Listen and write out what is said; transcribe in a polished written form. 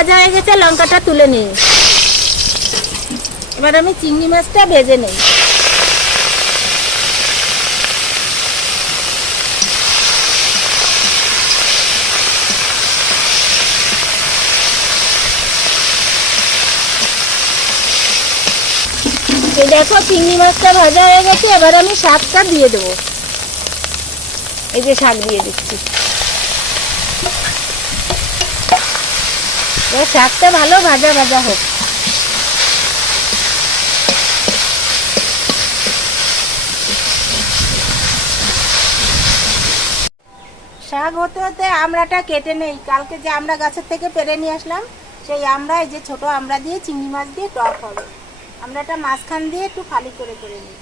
ভাজা হয়ে গেছে, লঙ্কাটা তুলে নিই। এবার আমি চিংড়ি মাছটা ভেজে নেই। এই দেখো চিংড়ি মাছটা ভাজা হয়ে গেছে, এবার আমি শাকটা দিয়ে দেবো। এই যে শাক দিয়ে দিচ্ছি। এবার শাকটা ভালো ভাজা ভাজা হোক। শাক হতে হতে আমড়াটা কেটে নেই। কালকে যে আমড়া গাছের থেকে পেড়ে নিয়ে আসলাম, সেই আমড়া, এই যে ছোট আমড়া দিয়ে চিংড়ি মাছ দিয়ে টক হবে। আমড়াটা মাঝখান দিয়ে একটু ফালি করে নিই।